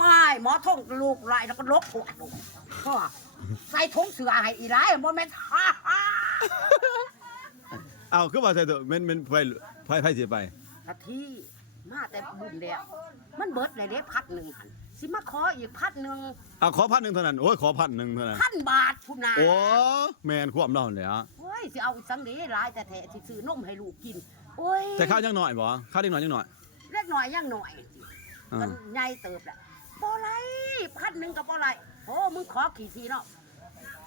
ว้ายหมอท่องลูกไหลแล้วก็ลบหัวลูกใส่ถุงเสือให้อีไรโมเมนต์ฮ่าฮ่า เอาคือว่าใส่เถอะมันไปสิไป นาทีมาแต่บุญแล้วมันเบิดเลยเด้พัดหนึ่งหันสิมาขออีกพัดหนึ่ง เอาขอ1,000เท่านั้นโอ้ยขอ1,000เท่านั้น 1,000 บาทคุณนา โอ้แม่นความเราเลยฮะ โอ้ยสิเอาอีกสังเดหลายแต่แท้สิซื้อนมให้ลูกกินโอ้ย แต่ข้าวยังหน่อยบ่ข้าวเด็กหน่อยยังหน่อย เล็กหน่อยยังหน่อย อ่า กันใหญ่เติบแหละบ่ไรพัดหนึ่งกับบ่ไรโอ้มึงขอขี่ทีเนาะ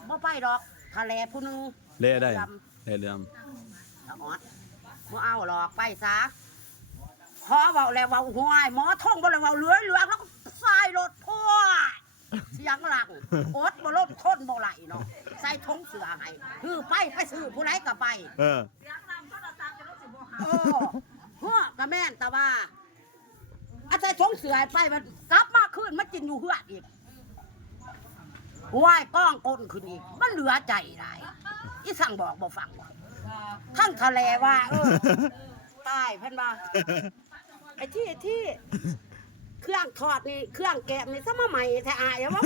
บ่ไปดอกทะเลผู้หนึง เละได้เละเรื่อง ตะออดบ่เอาหรอกไปซะขอเว้าแล้วเว้าห้วยหมอท่องบ่แล้วเว้าเลื้อยแล้วก็สายรถพ่วเสียงหลังอดบ่ลดทนบ่ไหลเนาะใส่ถุงเสือให้คือไปซื้อผู้ใดก็ไป เออ โอ้หัวกระแม่นแต่ว่าอาจารย์ชงเสือไปมันกลับมาขึ้นมันกินอยู่เหือดอีกว่ายก้องก้นขึ้นอีกมันเหลือใจได้อีสั่งบอกบ่ฟังว่าทั้งทะเลว่าตายเพิ่นว่าไอ้ที่เครื่องทอดนี่เครื่องแกะนี่ซะมาใหม่แท้อายอะวะ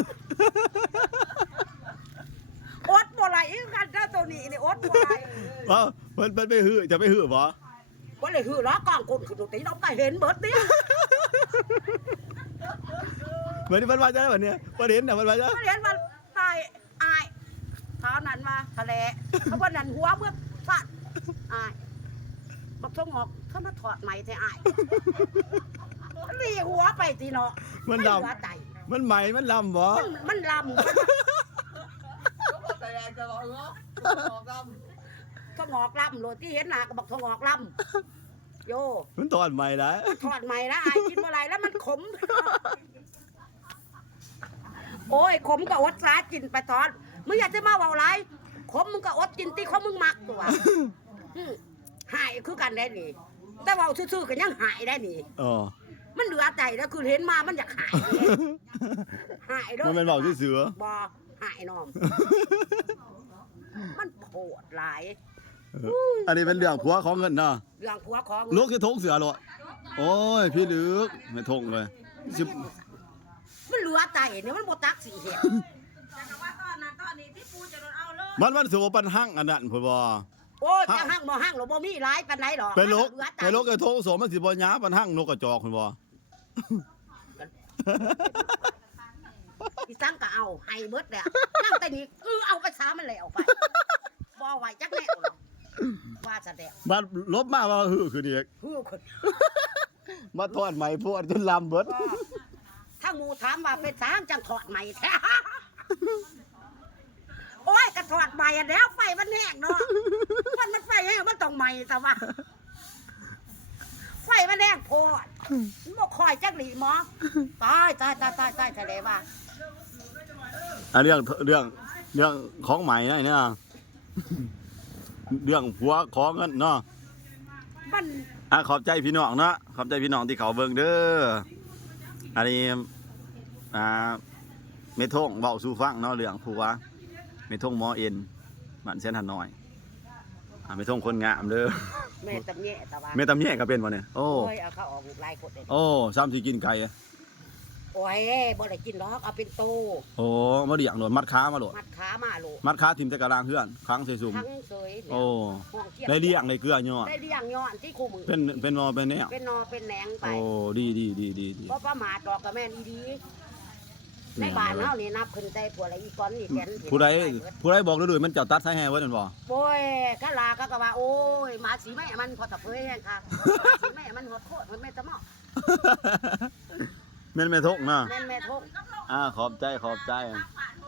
อดบ่ไหลกันเจ้าตัวนี้นี่อดบ่ไหล เอามันไปหื้อจะไปหื้อบ่ ว่าเลยหือล้อกล้องคนขึ้นตีเราก็เห็นเบิดเนี่ย เหมือนที่มันว่าจะได้แบบเนี้ยประเด็นน่ะมันว่าจะ ก็เห็นว่าตายอายเท้านั้นมาทะเลเขาว่านั่นหัวเมื่อสัตว์อายบอกทงออกเขามาถอดใหม่แต่อายรีหัวไปตีเนาะ มัน ไเห ด ลือใจ ำมันใหม่มันลำบ่ มันลำทงออกลำโลดที่เห็นหนาก็บอกทงออกลำโย มันตอนใหม่ได้ ถอดใหม่แล้วอายกินอะไรแล้วมันขม โอ้ยขมก็อดสากินไปตอนมึงอยากจะมาเว่าไรขมมึงก็อดกินที่เขามึงมักตัวหายคือกันได้นี่แต่เว่าซื่อๆกันยังหายได้นี่ อ๋อ มันเหลือใจแล้วคือเห็นมามันอยากหายหายด้วย มันเป็นเบาที่เสือ บ่หายน้อมมันโผดหลาย อันนี้เป็นเรื่องผัวของเงินเนาะ เรื่องผัวของ ลูกจะทงเสือหรอโอ้ยพี่ลึกไม่ทงเลยสิ มันเหลือใจเนี่ยมันบ่ตักสิเห็น มันสูบปันหั่งอันนั้นพุ่นบ่ โอ้ยจะห้างบ่ห้างหรอกบ่มีหลายปานใดหรอก ไปลก มันเหลือใจ ไปลกไอ้ทงโสมมันสิบ่หยาปันหั่งนกกระจอกพุ่นบ่ อีสังก็เอาให้เบิดแล้วนั่งแต่นี่เอาไปช้ามันแล้วไปบ่ไหวจักแน่หรอกว่าซะแล้ว บัดลบมาว่าหื้อคือเด็ก ฮู้คน มาทอดใหม่พวดจนลำเบิด ถ้าหมู่ถามว่าเป็นช้างจังถอดใหม่แท้ โอ้ยก็ถอดใหม่อะแล้วไฟมันแห้งเนาะมันไฟแห้งมันต้องใหม่แต่ว่าไฟมันแห้งโพดมันบ่คอยจักหลีหมอตายทะเลว่า อันเรื่องของใหม่นะเนี่ยเรื่องผัวของเงินเนาะ มัน ขอบใจพี่น้องเนาะขอบใจพี่น้องที่เขาเบิ่งเด้ออันนี้เมทงเบาสู่ฟังเนาะเรื่องผัวเมทงหมอเอ็นบ้านเส้นหันน้อยเมทงคนงามเด้อ แม่ตำแย่แต่ว่า เมตำแย่ก็เป็นบ่เนี่ยโอ้ โอ้ยเอาเข้าออกลูกหลายคนเลย โอ้ซ้ำสิกินไก่อะ โอ้ยบ่ได้กินดอกเอาเป็นโต โอ้มาเดี่ยงโดดมัดขามาโดด มัดขามาโล มัดขาทิ่มใส่กระรางเพื่อนค้างใส่ซุ่ม ทั้งเสย โอ้ ห้องเกียร ได้เลี้ยงได้เกลือยอด ได้เลี้ยงย้อนที่คู่มือ เป็นนอเป็นแนว เป็นนอเป็นแหนงไป โอ้ดีเพราะประมาทดอกกับแม่นอีดีในบ้านเฮานี่นับขึ้นใจผัวอะไรอีก้อนนี่แทน ผู้ใดบอกเลยมันเจ้าตัดสายแห่ไว้นั่นบ่ โอ้ยกะลาก็ว่าโอ้ยหมาสีแม่มันพอตะเผยแห้งค่ะสีแม่มันหดโคตรมันแม่ตะหมอก แม่นแม่ทกเนาะ แม่นแม่ทง ขอบใจ บ